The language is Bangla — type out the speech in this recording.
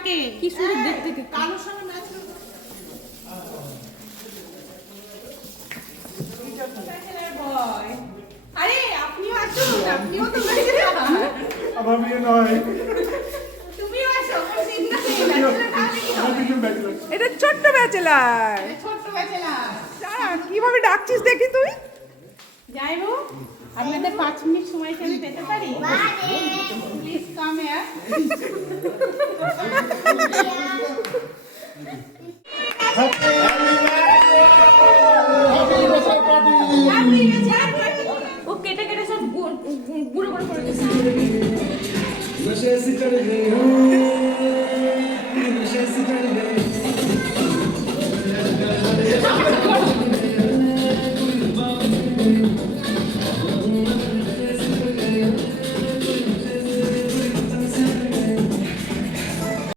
থাকে। কি সুন্দর দেখতে কালোর সঙ্গে ম্যাচ বয়। আরে আপনিও আসুন, আপনিও তো আমার মেয়ে নয়, তুমিও আসো, কোনো চিন্তা নেই। এটা ছোট্ট ব্যাচেলার। ছোট্ট ব্যাচেলার। কিভাবে ডাকছিস দেখি তুই? যাই হোক, আপনাদের 5 মিনিট সময় কি আমি পেতে পারি? Please come here.